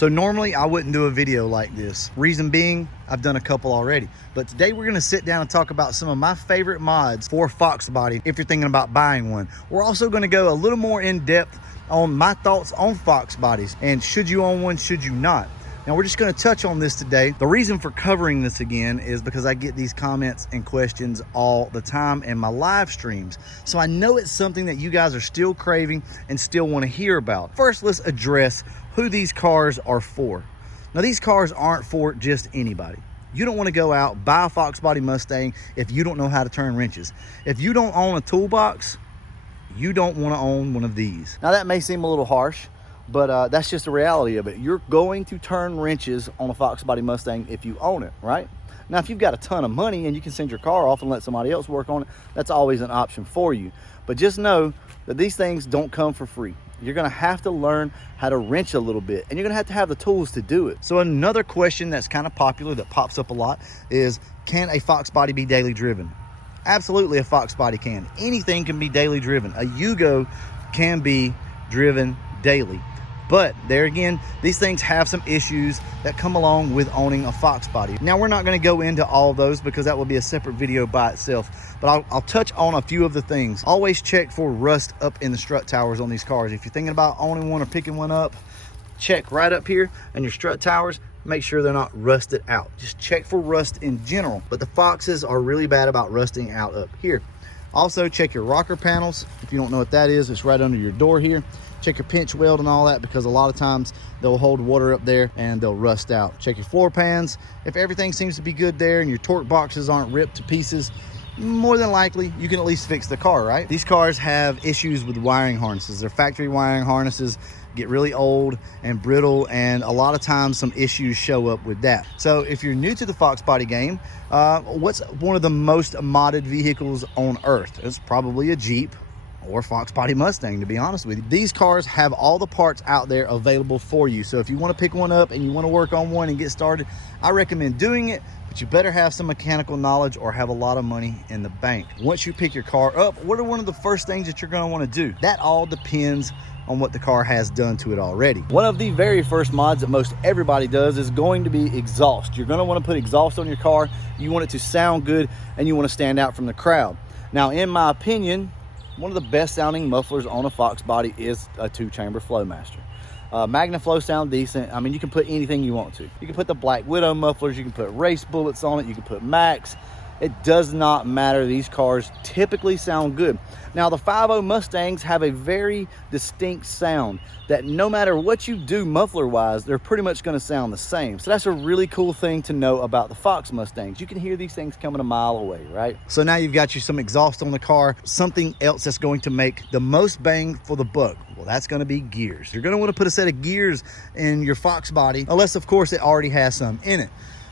So normally I wouldn't do a video like this. Reason being, I've done a couple already. But today we're gonna sit down and talk about some of my favorite mods for Foxbody if you're thinking about buying one. We're also gonna go a little more in depth on my thoughts on Foxbodies and should you own one, should you not. Now we're just gonna touch on this today. The reason for covering this again is because I get these comments and questions all the time in my live streams. So I know it's something that you guys are still craving and still wanna hear about. First, let's address who these cars are for. Now these cars aren't for just anybody. You don't wanna go out, buy a Foxbody Mustang if you don't know how to turn wrenches. If you don't own a toolbox, you don't wanna own one of these. Now that may seem a little harsh, but that's just the reality of it. You're going to turn wrenches on a Foxbody Mustang if you own it, right? Now, if you've got a ton of money and you can send your car off and let somebody else work on it, that's always an option for you. But just know that these things don't come for free. You're gonna have to learn how to wrench a little bit, and you're gonna have the tools to do it. So another question that's kind of popular that pops up a lot is, can a Foxbody be daily driven? Absolutely, a Foxbody can. Anything can be daily driven. A Yugo can be driven daily. But there again, these things have some issues that come along with owning a Foxbody. Now, we're not going to go into all those because that will be a separate video by itself, but I'll touch on a few of the things. Always check for rust up in the strut towers on these cars. If you're thinking about owning one or picking one up, check right up here and your strut towers, make sure they're not rusted out. Just check for rust in general, but the Foxes are really bad about rusting out up here. Also, check your rocker panels. If you don't know what that is, it's right under your door here. Check your pinch weld and all that, because a lot of times they'll hold water up there and they'll rust out. Check your floor pans. If everything seems to be good there and your torque boxes aren't ripped to pieces, more than likely you can at least fix the car, right? These cars have issues with wiring harnesses. Their factory wiring harnesses get really old and brittle, and a lot of times some issues show up with that. So if you're new to the Foxbody game, what's one of the most modded vehicles on earth? It's probably a Jeep or Foxbody Mustang, to be honest with you. These cars have all the parts out there available for you. So if you want to pick one up and you want to work on one and get started, I recommend doing it, but you better have some mechanical knowledge or have a lot of money in the bank. Once you pick your car up, what are one of the first things that you're going to want to do? That all depends on what the car has done to it already. One of the very first mods that most everybody does is going to be exhaust. You're going to want to put exhaust on your car. You want it to sound good and you want to stand out from the crowd. Now, in my opinion, one of the best sounding mufflers on a Foxbody is a 2-chamber Flowmaster. MagnaFlow sound decent. I mean, you can put anything you want to. You can put the Black Widow mufflers, you can put race bullets on it, you can put Max. It does not matter. These cars typically sound good. Now, the 5.0 Mustangs have a very distinct sound that no matter what you do muffler-wise, they're pretty much going to sound the same. So that's a really cool thing to know about the Fox Mustangs. You can hear these things coming a mile away, right? So now you've got you some exhaust on the car, something else that's going to make the most bang for the buck. Well, that's going to be gears. You're going to want to put a set of gears in your Foxbody, unless, of course, it already has some in it.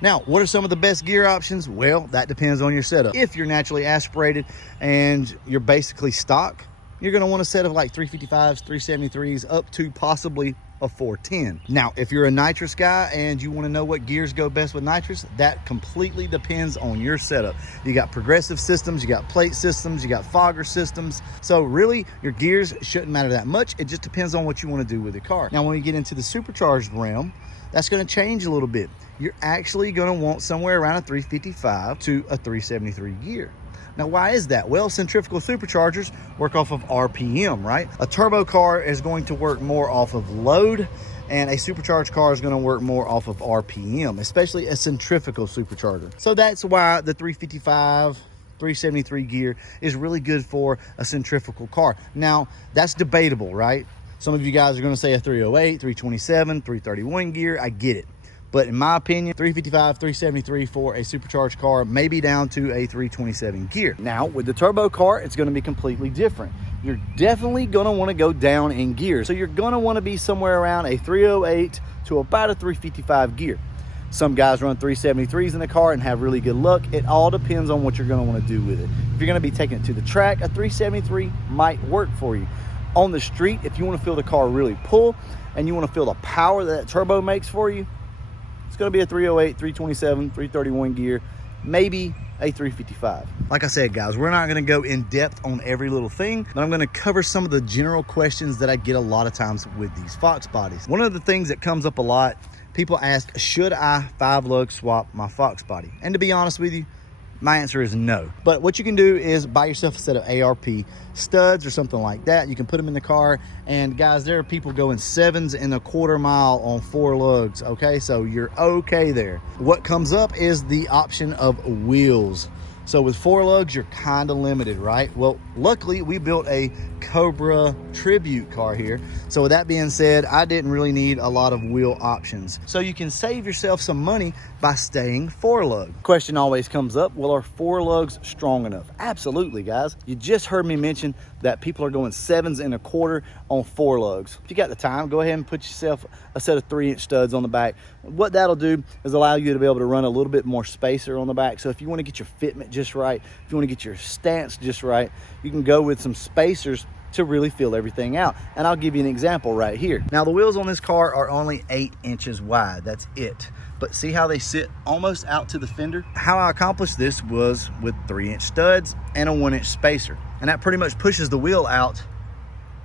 Now, what are some of the best gear options? Well, that depends on your setup. If you're naturally aspirated and you're basically stock, you're gonna want a set of like 355s, 373s, up to possibly a 410. Now, if you're a nitrous guy and you wanna know what gears go best with nitrous, that completely depends on your setup. You got progressive systems, you got plate systems, you got fogger systems. So really, your gears shouldn't matter that much. It just depends on what you wanna do with the car. Now, when we get into the supercharged realm, that's going to change a little bit. You're actually going to want somewhere around a 355 to a 373 gear. Now, why is that? Well, centrifugal superchargers work off of RPM, right? A turbo car is going to work more off of load, and a supercharged car is going to work more off of RPM, especially a centrifugal supercharger. So that's why the 355, 373 gear is really good for a centrifugal car. Now, that's debatable, right? Some of you guys are going to say a 308, 327, 331 gear. I get it. But in my opinion, 355, 373 for a supercharged car, maybe down to a 327 gear. Now, with the turbo car, it's going to be completely different. You're definitely going to want to go down in gear. So you're going to want to be somewhere around a 308 to about a 355 gear. Some guys run 373s in the car and have really good luck. It all depends on what you're going to want to do with it. If you're going to be taking it to the track, a 373 might work for you. On the street, if you want to feel the car really pull and you want to feel the power that turbo makes for you, it's going to be a 308, 327, 331 gear, maybe a 355. Like I said, guys, we're not going to go in depth on every little thing, but I'm going to cover some of the general questions that I get a lot of times with these Fox bodies. One of the things that comes up a lot, people ask, should I 5-lug swap my Fox body? And to be honest with you, my answer is no. But what you can do is buy yourself a set of ARP studs or something like that. You can put them in the car. And guys, there are people going 7.25 miles on 4 lugs. Okay, so you're okay there. What comes up is the option of wheels. So with 4 lugs, you're kind of limited, right? Well, luckily we built a Cobra tribute car here. So with that being said, I didn't really need a lot of wheel options. So you can save yourself some money by staying 4 lug. Question always comes up, well, are 4 lugs strong enough? Absolutely, guys. You just heard me mention that people are going 7.25 on 4 lugs. If you got the time, go ahead and put yourself a set of 3-inch studs on the back. What that'll do is allow you to be able to run a little bit more spacer on the back. So if you want to get your fitment just right, if you want to get your stance just right, you can go with some spacers to really fill everything out. And I'll give you an example right here. Now the wheels on this car are only 8 inches wide, that's it. But see how they sit almost out to the fender? How I accomplished this was with 3-inch studs and a 1-inch spacer. And that pretty much pushes the wheel out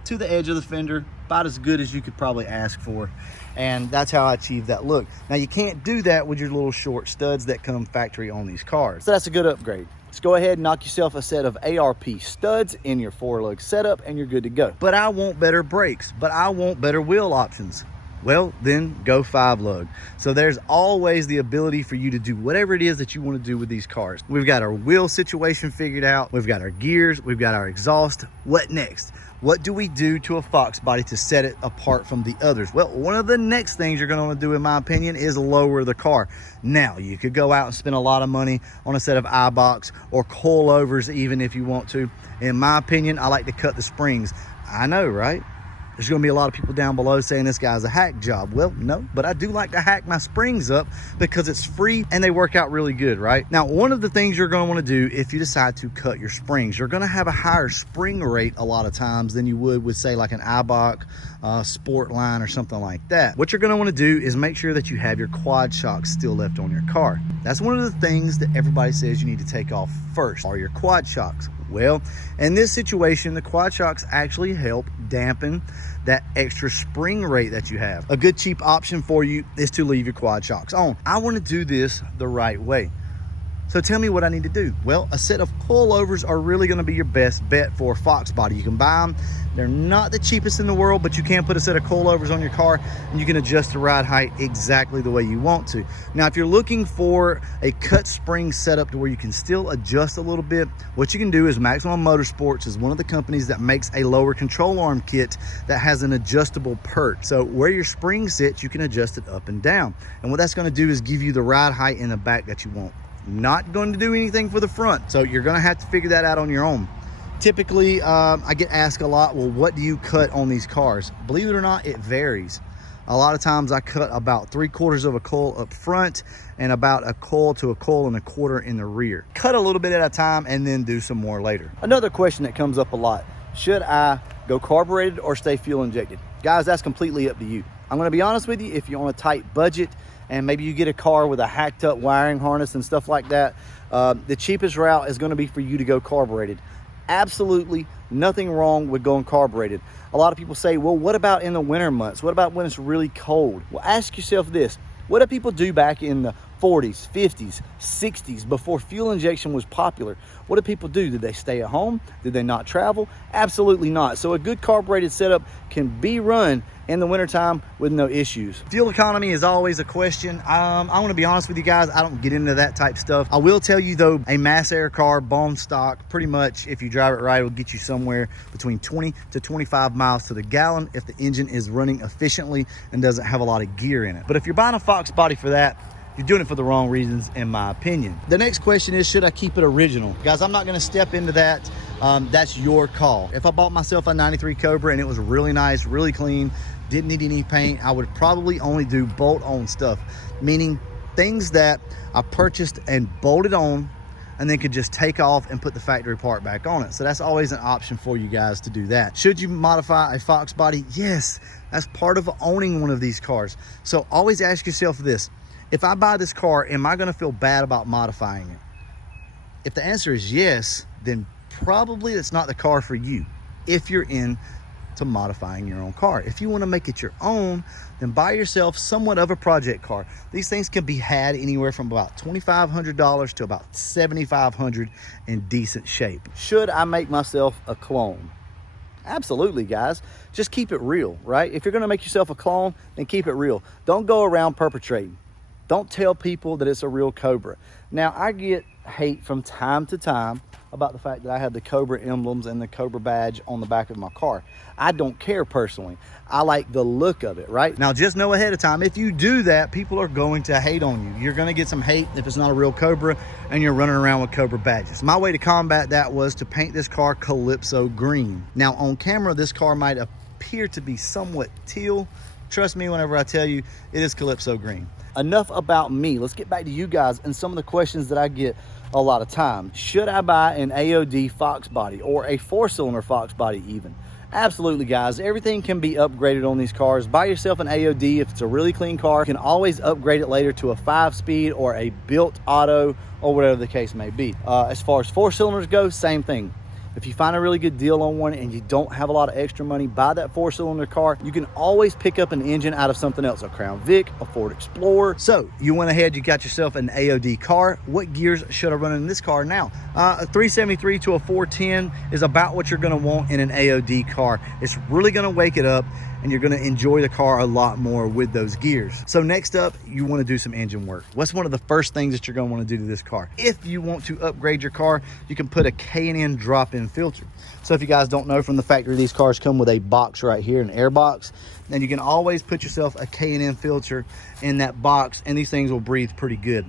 to the edge of the fender, about as good as you could probably ask for. And that's how I achieved that look. Now you can't do that with your little short studs that come factory on these cars. So that's a good upgrade. Just go ahead and knock yourself a set of ARP studs in your 4-lug setup and you're good to go. But I want better brakes, but I want better wheel options. Well, then go 5-lug. So there's always the ability for you to do whatever it is that you want to do with these cars. We've got our wheel situation figured out. We've got our gears. We've got our exhaust. What next? What do we do to a Fox body to set it apart from the others? Well, one of the next things you're going to want to do, in my opinion, is lower the car. Now, you could go out and spend a lot of money on a set of eye-box or coilovers even if you want to. In my opinion, I like to cut the springs. I know, right? There's going to be a lot of people down below saying this guy's a hack job. Well, no, but I do like to hack my springs up because it's free and they work out really good, right? Now, one of the things you're going to want to do if you decide to cut your springs, you're going to have a higher spring rate a lot of times than you would with, say, like an Eibach sport line or something like that. What you're going to want to do is make sure that you have your quad shocks still left on your car. That's one of the things that everybody says you need to take off first, are your quad shocks. Well, in this situation, the quad shocks actually help dampen that extra spring rate that you have. A good cheap option for you is to leave your quad shocks on. I want to do this the right way. So tell me what I need to do. Well, a set of coilovers are really going to be your best bet for a Fox body. You can buy them. They're not the cheapest in the world, but you can put a set of coilovers on your car and you can adjust the ride height exactly the way you want to. Now, if you're looking for a cut spring setup to where you can still adjust a little bit, what you can do is Maximum Motorsports is one of the companies that makes a lower control arm kit that has an adjustable perch. So where your spring sits, you can adjust it up and down. And what that's going to do is give you the ride height in the back that you want. Not going to do anything for the front, so you're going to have to figure that out on your own. Typically, I get asked a lot, well, what do you cut on these cars? Believe it or not, it varies. A lot of times I cut about 3/4 of a coil up front and about a coil to a coil and a quarter in the rear. Cut a little bit at a time and then do some more later. Another question that comes up a lot, should I go carbureted or stay fuel injected? Guys, that's completely up to you. I'm going to be honest with you, if you're on a tight budget and maybe you get a car with a hacked up wiring harness and stuff like that, the cheapest route is going to be for you to go carbureted. Absolutely nothing wrong with going carbureted. A lot of people say, well, what about in the winter months? What about when it's really cold? Well, ask yourself this. What did people do back in the 40s, 50s, 60s, before fuel injection was popular? What did people do? Did they stay at home? Did they not travel? Absolutely not. So a good carbureted setup can be run in the wintertime with no issues. Fuel economy is always a question. I want to be honest with you guys, I don't get into that type stuff. I will tell you though, a mass air car, bone stock, pretty much if you drive it right, it will get you somewhere between 20 to 25 miles to the gallon if the engine is running efficiently and doesn't have a lot of gear in it. But if you're buying a Fox body for that, you're doing it for the wrong reasons, in my opinion. The next question is, should I keep it original? Guys, I'm not gonna step into that. That's your call. If I bought myself a 93 Cobra and it was really nice, really clean, didn't need any paint, I would probably only do bolt-on stuff, meaning things that I purchased and bolted on and then could just take off and put the factory part back on it. So that's always an option for you guys to do that. Should you modify a Fox body? Yes, that's part of owning one of these cars. So always ask yourself this. If I buy this car, am I going to feel bad about modifying it? If the answer is yes, then probably it's not the car for you. If you're into modifying your own car, if you want to make it your own, then buy yourself somewhat of a project car. These things can be had anywhere from about $2,500 to about $7,500 in decent shape. Should I make myself a clone? Absolutely, guys. Just keep it real, right? If you're going to make yourself a clone, then keep it real. Don't go around perpetrating. Don't tell people that it's a real Cobra. Now, I get hate from time to time about the fact that I have the Cobra emblems and the Cobra badge on the back of my car. I don't care personally. I like the look of it, right? Now, just know ahead of time, if you do that, people are going to hate on you. You're going to get some hate if it's not a real Cobra and you're running around with Cobra badges. My way to combat that was to paint this car Calypso green. Now, on camera, this car might appear to be somewhat teal. Trust me whenever I tell you, it is Calypso green. Enough about me. Let's get back to you guys and some of the questions that I get a lot of time. Should I buy an AOD Foxbody or a 4-cylinder Foxbody even? Absolutely, guys. Everything can be upgraded on these cars. Buy yourself an AOD if it's a really clean car. You can always upgrade it later to a 5-speed or a built auto or whatever the case may be. As far as 4-cylinders go, same thing. If you find a really good deal on one and you don't have a lot of extra money, buy that 4-cylinder car. You can always pick up an engine out of something else, a Crown Vic, a Ford Explorer. So you went ahead, you got yourself an AOD car. What gears should I run in this car now? A 373 to a 410 is about what you're gonna want in an AOD car. It's really gonna wake it up and you're gonna enjoy the car a lot more with those gears. So next up, you wanna do some engine work. What's one of the first things that you're gonna wanna do to this car? If you want to upgrade your car, you can put a K&N drop-in filter. So if you guys don't know, from the factory, these cars come with a box right here, an air box, and you can always put yourself a K&N filter in that box and these things will breathe pretty good.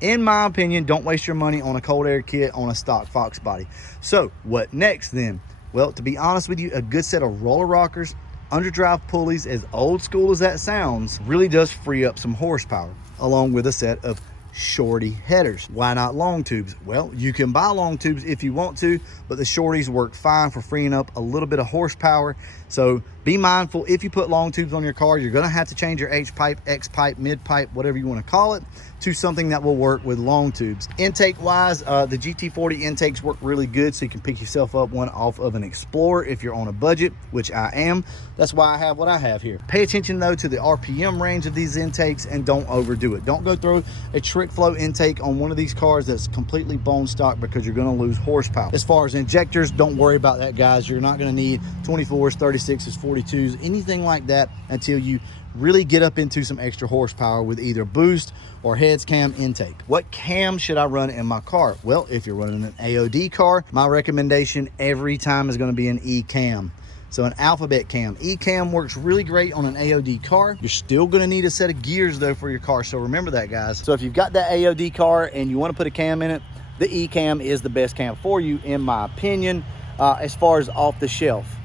In my opinion, don't waste your money on a cold air kit on a stock Foxbody. So what next then? Well, to be honest with you, a good set of roller rockers, underdrive pulleys, as old school as that sounds, really does free up some horsepower, along with a set of shorty headers. Why not long tubes? Well, you can buy long tubes if you want to, but the shorties work fine for freeing up a little bit of horsepower. So be mindful, if you put long tubes on your car, you're going to have to change your H pipe, X pipe, mid pipe, whatever you want to call it, to something that will work with long tubes. Intake wise, the GT40 intakes work really good, so you can pick yourself up one off of an Explorer if you're on a budget, which I am. That's why I have what I have here. Pay attention though to the RPM range of these intakes and don't overdo it. Don't go throw a trick flow intake on one of these cars that's completely bone stock, because you're going to lose horsepower. As far as injectors, don't worry about that, guys. You're not going to need 24s, 36s, 42s, anything like that until you really get up into some extra horsepower with either boost or heads cam intake. What cam should I run in my car? Well, if you're running an AOD car, my recommendation every time is going to be an E cam. So an alphabet cam. E cam works really great on an AOD car. You're still going to need a set of gears though for your car, so remember that, guys. So if you've got that AOD car and you want to put a cam in it, the E cam is the best cam for you, in my opinion, as far as off the shelf.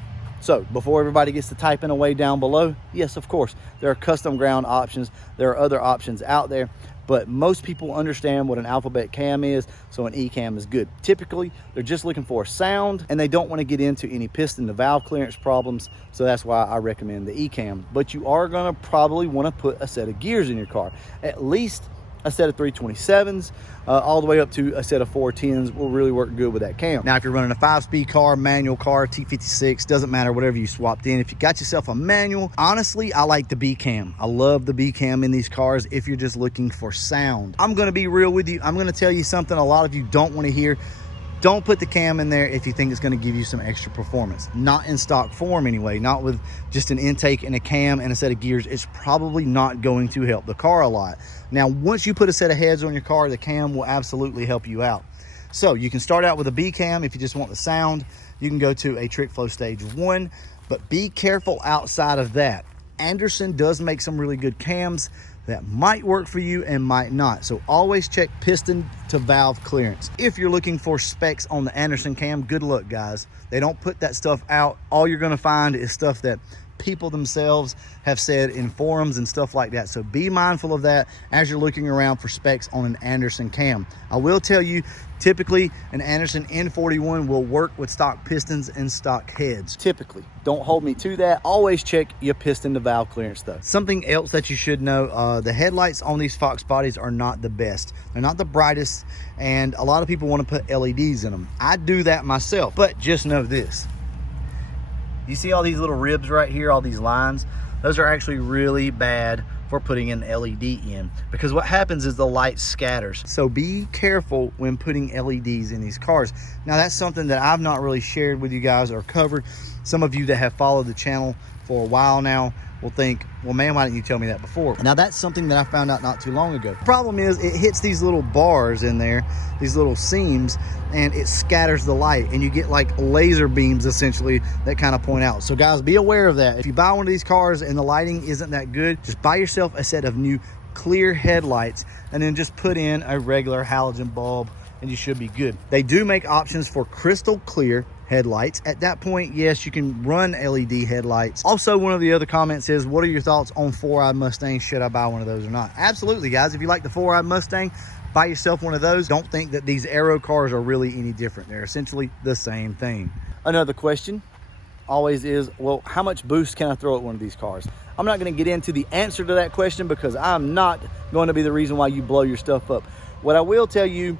So before everybody gets to typing away down below, yes, of course, there are custom ground options. There are other options out there, but most people understand what an alphabet cam is, so an E cam is good. Typically, they're just looking for a sound and they don't want to get into any piston to valve clearance problems, so that's why I recommend the E cam. But you are going to probably want to put a set of gears in your car, at least a set of 327s, all the way up to a set of 410s will really work good with that cam. Now, if you're running a 5-speed car, manual car, T56, doesn't matter, whatever you swapped in. If you got yourself a manual, honestly, I like the B cam. I love the B cam in these cars if you're just looking for sound. I'm gonna be real with you. I'm gonna tell you something a lot of you don't want to hear. Don't put the cam in there if you think it's going to give you some extra performance. Not in stock form anyway. Not with just an intake and a cam and a set of gears. It's probably not going to help the car a lot. Now, once you put a set of heads on your car, the cam will absolutely help you out. So you can start out with a B cam if you just want the sound. You can go to a trick flow stage 1, but be careful outside of that. Anderson does make some really good cams that might work for you and might not. So always check piston to valve clearance. If you're looking for specs on the Anderson cam, good luck, guys. They don't put that stuff out. All you're gonna find is stuff that people themselves have said in forums and stuff like that. So be mindful of that as you're looking around for specs on an Anderson cam. I will tell you, typically an Anderson N41 will work with stock pistons and stock heads. Typically, don't hold me to that. Always check your piston to valve clearance though. Something else that you should know, the headlights on these Fox bodies are not the best. They're not the brightest, and a lot of people want to put LEDs in them. I do that myself, but just know this. You see all these little ribs right here, all these lines? Those are actually really bad for putting an LED in, because what happens is the light scatters. So be careful when putting LEDs in these cars. Now that's something that I've not really shared with you guys or covered. Some of you that have followed the channel for a while now will think, well, man, why didn't you tell me that before? Now that's something that I found out not too long ago. The problem is it hits these little bars in there, these little seams, and it scatters the light, and you get like laser beams essentially that kind of point out. So guys, be aware of that. If you buy one of these cars and the lighting isn't that good, just buy yourself a set of new clear headlights and then just put in a regular halogen bulb and you should be good. They do make options for crystal clear headlights. At that point, yes, you can run LED headlights. Also, one of the other comments is, what are your thoughts on 4-eyed Mustangs? Should I buy one of those or not? Absolutely, guys. If you like the 4-eyed Mustang, buy yourself one of those. Don't think that these aero cars are really any different. They're essentially the same thing. Another question always is, well, how much boost can I throw at one of these cars? I'm not going to get into the answer to that question because I'm not going to be the reason why you blow your stuff up. What I will tell you,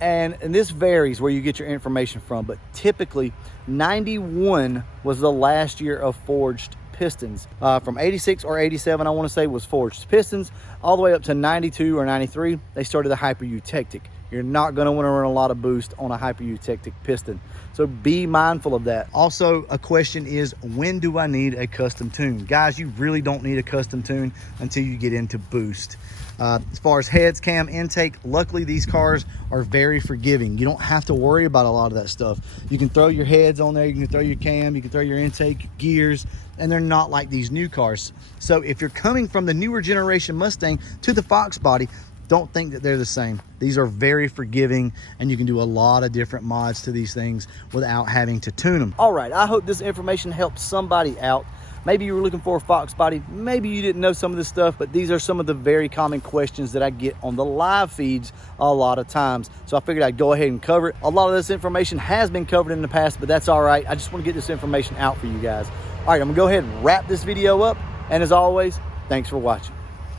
and this varies where you get your information from, but typically 91 was the last year of forged pistons. From 86 or 87, I want to say, was forged pistons, all the way up to 92 or 93, they started the hyper eutectic. You're not going to want to run a lot of boost on a hyper eutectic piston, so be mindful of that. Also, a question is, when do I need a custom tune? Guys, you really don't need a custom tune until you get into boost. As far as heads, cam, intake, luckily these cars are very forgiving. You don't have to worry about a lot of that stuff. You can throw your heads on there, you can throw your cam, you can throw your intake, gears, and they're not like these new cars. So if you're coming from the newer generation Mustang to the Fox body, don't think that they're the same. These are very forgiving, and you can do a lot of different mods to these things without having to tune them. All right, I hope this information helps somebody out. Maybe you were looking for a Fox body, maybe you didn't know some of this stuff, but these are some of the very common questions that I get on the live feeds a lot of times. So I figured I'd go ahead and cover it. A lot of this information has been covered in the past, but that's all right. I just want to get this information out for you guys. All right, I'm gonna go ahead and wrap this video up. And as always, thanks for watching.